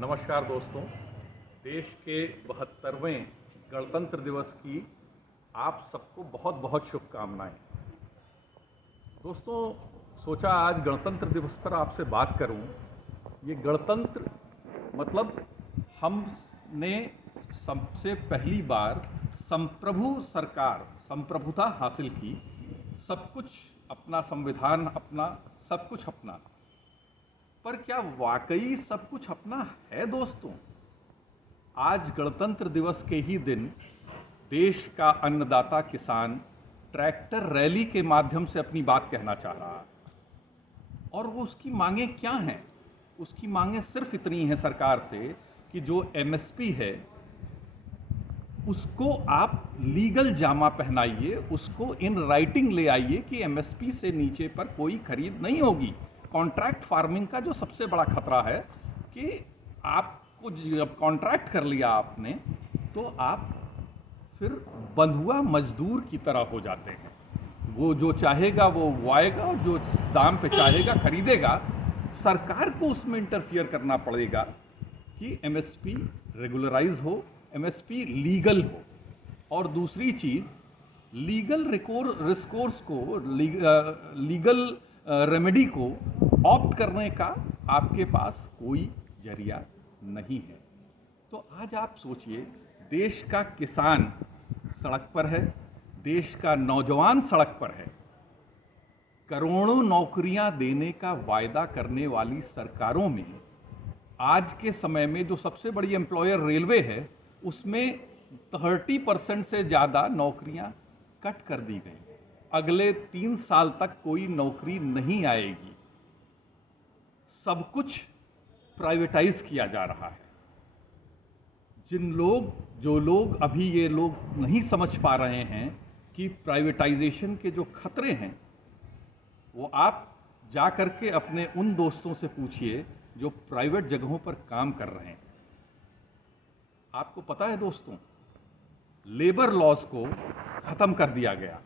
नमस्कार दोस्तों। देश के 72वें गणतंत्र दिवस की आप सबको बहुत बहुत शुभकामनाएं। दोस्तों, सोचा आज गणतंत्र दिवस पर आपसे बात करूं। ये गणतंत्र मतलब हमने सबसे पहली बार संप्रभुता हासिल की। सब कुछ अपना, संविधान अपना, सब कुछ अपना। पर क्या वाकई सब कुछ अपना है दोस्तों? आज गणतंत्र दिवस के ही दिन देश का अन्नदाता किसान ट्रैक्टर रैली के माध्यम से अपनी बात कहना चाह रहा है। और वो उसकी मांगें क्या हैं? उसकी मांगें सिर्फ इतनी हैं सरकार से कि जो एमएसपी है उसको आप लीगल जामा पहनाइए, उसको इन राइटिंग ले आइए कि एमएसपी से नीचे पर कोई खरीद नहीं होगी। कॉन्ट्रैक्ट फार्मिंग का जो सबसे बड़ा खतरा है कि आपको जब कॉन्ट्रैक्ट कर लिया आपने तो आप फिर बंधुआ मजदूर की तरह हो जाते हैं। वो जो चाहेगा वो उगाएगा, जो दाम पे चाहेगा खरीदेगा। सरकार को उसमें इंटरफियर करना पड़ेगा कि एमएसपी रेगुलराइज हो, एमएसपी लीगल हो। और दूसरी चीज़, लीगल रिस्कोर्स को, लीगल रेमेडी को ऑप्ट करने का आपके पास कोई जरिया नहीं है। तो आज आप सोचिए, देश का किसान सड़क पर है, देश का नौजवान सड़क पर है। करोड़ों नौकरियां देने का वायदा करने वाली सरकारों में आज के समय में जो सबसे बड़ी एम्प्लॉयर रेलवे है, उसमें 30% से ज़्यादा नौकरियां कट कर दी गई। अगले 3 साल तक कोई नौकरी नहीं आएगी। सब कुछ प्राइवेटाइज किया जा रहा है। जो लोग अभी ये लोग नहीं समझ पा रहे हैं कि प्राइवेटाइजेशन के जो खतरे हैं, वो आप जा करके अपने उन दोस्तों से पूछिए जो प्राइवेट जगहों पर काम कर रहे हैं। आपको पता है दोस्तों, लेबर लॉज को ख़त्म कर दिया गया।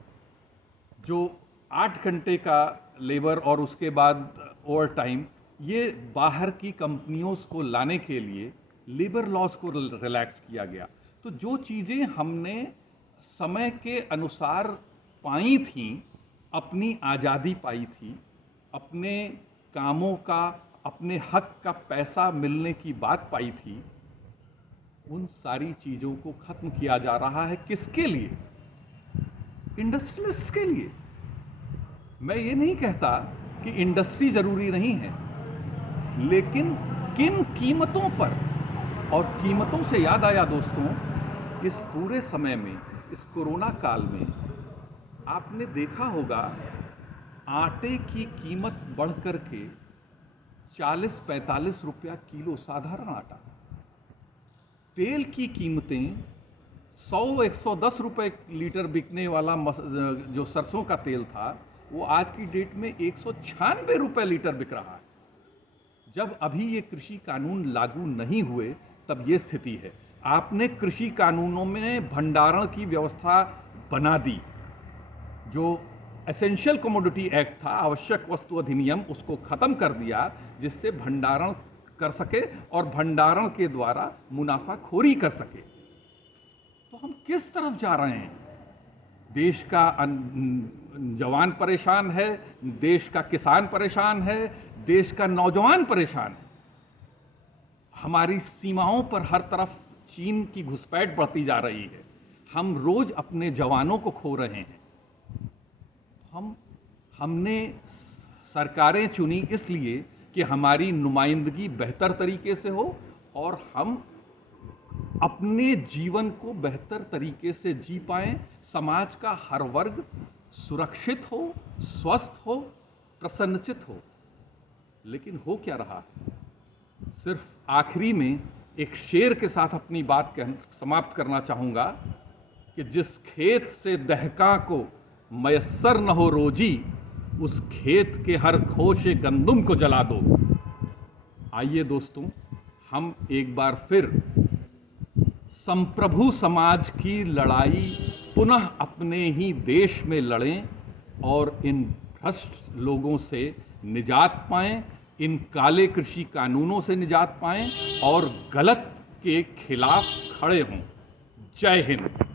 जो 8 घंटे का लेबर और उसके बाद ओवर टाइम, ये बाहर की कंपनियों को लाने के लिए लेबर लॉज को रिलैक्स किया गया। तो जो चीज़ें हमने समय के अनुसार पाई थी, अपनी आज़ादी पाई थी, अपने कामों का, अपने हक का पैसा मिलने की बात पाई थी, उन सारी चीज़ों को ख़त्म किया जा रहा है। किसके लिए? इंडस्ट्रियलिस्ट्स के लिए। मैं ये नहीं कहता कि इंडस्ट्री ज़रूरी नहीं है, लेकिन किन कीमतों पर। और कीमतों से याद आया दोस्तों, इस पूरे समय में, इस कोरोना काल में आपने देखा होगा आटे की कीमत बढ़ कर के 40-45 रुपया किलो, साधारण आटा। तेल की कीमतें 100-110 रुपये लीटर बिकने वाला जो सरसों का तेल था, वो आज की डेट में 196 रुपये लीटर बिक रहा है। जब अभी ये कृषि कानून लागू नहीं हुए तब ये स्थिति है। आपने कृषि कानूनों में भंडारण की व्यवस्था बना दी। जो एसेंशियल कमोडिटी एक्ट था, आवश्यक वस्तु अधिनियम, उसको ख़त्म कर दिया, जिससे भंडारण कर सके और भंडारण के द्वारा मुनाफाखोरी कर सके। तो हम किस तरफ जा रहे हैं? देश का जवान परेशान है, देश का किसान परेशान है, देश का नौजवान परेशान है। हमारी सीमाओं पर हर तरफ चीन की घुसपैठ बढ़ती जा रही है। हम रोज अपने जवानों को खो रहे हैं। हमने सरकारें चुनी इसलिए कि हमारी नुमाइंदगी बेहतर तरीके से हो और हम अपने जीवन को बेहतर तरीके से जी पाएं, समाज का हर वर्ग सुरक्षित हो, स्वस्थ हो, प्रसन्नचित हो। लेकिन हो क्या रहा है? सिर्फ आखिरी में एक शेर के साथ अपनी बात समाप्त करना चाहूँगा कि जिस खेत से दहका को मयस्सर न हो रोजी, उस खेत के हर खोशे गंदुम को जला दो। आइए दोस्तों, हम एक बार फिर संप्रभु समाज की लड़ाई पुनः अपने ही देश में लड़ें और इन भ्रष्ट लोगों से निजात पाएं, इन काले कृषि कानूनों से निजात पाएं और गलत के खिलाफ खड़े हों। जय हिंद।